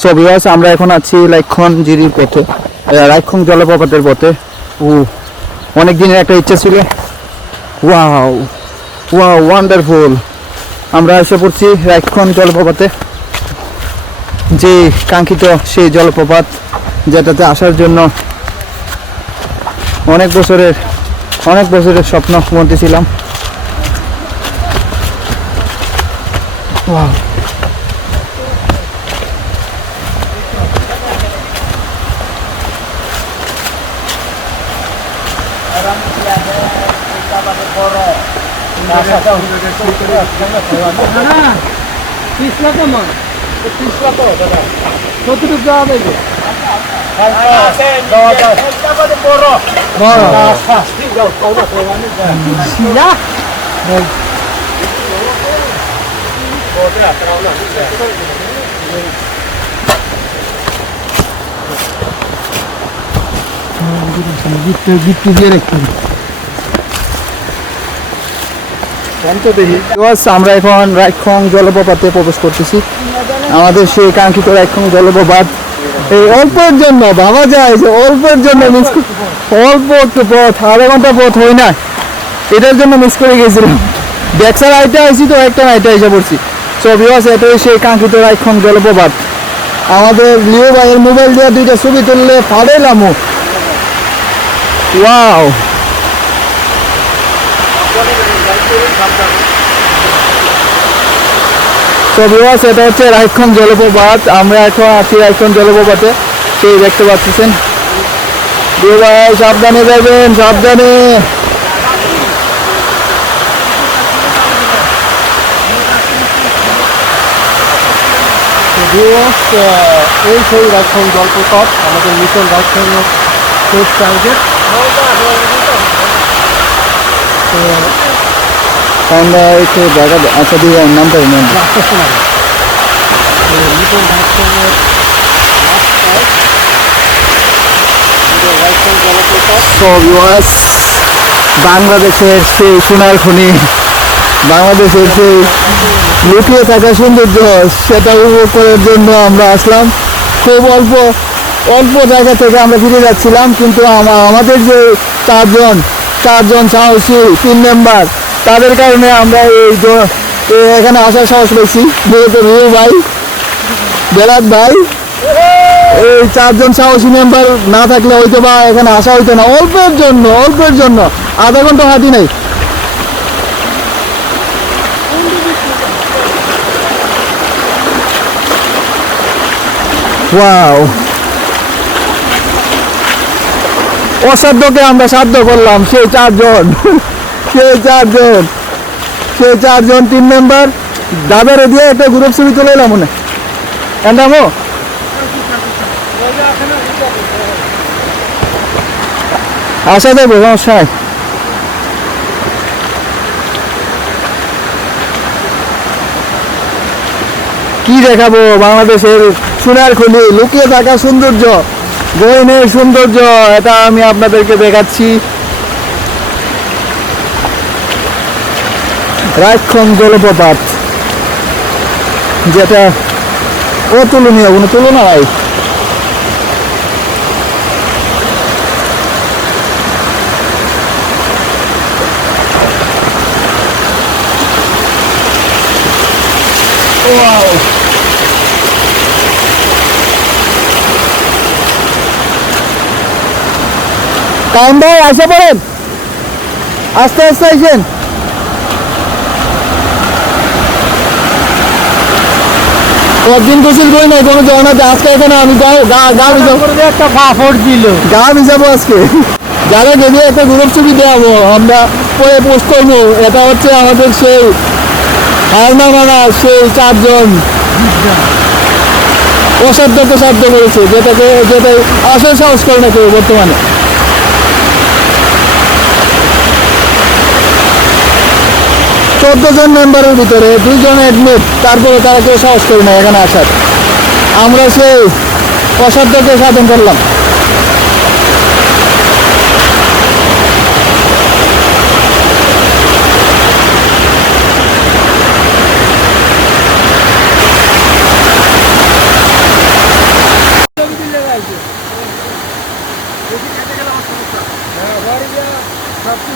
So viewers, আমরা এখন আছি লাইক্ষণ জিরির পথে, লাইক্ষণ জলপ্রপাতের পথে। অনেক দিনের একটা ইচ্ছা ছিল। Wow wow, wonderful. আমরা এসে পড়ছি লাইক্ষণ জলপ্রপাতে, যে কাঙ্ক্ষিত সেই জলপ্রপাত, যেটাতে আসার জন্য অনেক বছরের স্বপ্ন মন্তেছিলাম। ওয়াও, আমরা এখন লাইক্ষণ জলপ্রপাতে প্রবেশ করতেছি। আমাদের সেই কাঙ্ক্ষিত লাইক্ষণ জলপ্রপাত, এই অল্পের জন্য ভাবা যায় যে অল্পের জন্য অল্প একটু পথ, আধা ঘন্টা পথ হয় না, এটার জন্য মিস করে গেছিলাম। দেখছার আইটা আইসি তো একটা আইটা এসে পড়ছি। সো ভিউয়ার্স, এটাই সেই কাঙ্ক্ষিত লাইক্ষণ জলপ্রপাত। আমাদের লিও ভাইয়ের মোবাইল দিয়ে দুইটা ছবি তুললে ফাড়াইলাম। ওয়াও, তো ভিউয়ার্স, এটা হচ্ছে লাইক্ষণ জলপ্রপাত। আমরা এখন আছি লাইক্ষণ জলপ্রপাতে, সেই দেখতে পাচ্ছেন। লিও ভাই সাবধানে যাবেন, সাবধানে। এই সেই লাইক্ষণ জলপ্রপাত, আমাদের মিশন লাইক্ষণ শেষ টার্গেট। আমরা একটু জায়গা, আচ্ছা দিয়ে নামটা বাংলাদেশের সেই সোনার খনি, বাংলাদেশের সেই লুকিয়ে থাকা সৌন্দর্য, সেটা উপভোগ করার জন্য আমরা আসলাম। খুব অল্প জায়গা থেকে আমরা ফিরে যাচ্ছিলাম, কিন্তু আমাদের যে চারজন সাহসী 3 মেম্বার, তাদের কারণে আমরা এখানে আসার সাহস পেয়েছি। মূলত রুহু ভাই, বেলাত ভাই, এই 4জন সাহসী মেম্বার না থাকলে হয়তো বা এখানে আসা হইতো না। অল্পের জন্য আধা ঘন্টা হাঁটি নাই। ওয়াও, অসাধ্যকে আমরা সাধ্য করলাম। সেই চারজন 3 মেম্বার দাদারে দিয়ে একটা গ্রুপ ছবি তুলে এলাম মনে এন্ডামো। আসা যাবো, সমস্যা নাই। কি দেখাবো বাংলাদেশের সোনার খনি, লুকিয়ে থাকা সৌন্দর্য, গহীনের সৌন্দর্য, এটা আমি আপনাদেরকে দেখাচ্ছি। লাইক্ষণ জলপ্রপাত, যেটা অতুলনীয়, কোনো তুলনা নাই। কাম ভাই আসে পড়েন, আস্তে আস্তে আইসেন। কদিন গোসল করি নাই কোনো জগন্নাথে, আজকে এখানে আমি গা ভিজাবো আজকে। যারা যদি একটা গ্রুপ ছবি দেওয়াবো, আমরা পরে পোস্ট করবো। এটা হচ্ছে আমাদের সেই হারনা মানা, সেই 4জন অসাধ্যকে সাধ্য করেছে, যেটাকে আসার সাহস করে না কেউ বর্তমানে। 14 জন মেম্বারের ভিতরে 2 জন অ্যাডমিট, তারপরে তারা কেউ সাহস করে না এখানে আসার। আমরা সেই অসাধ্যকে সাধন করলাম। সব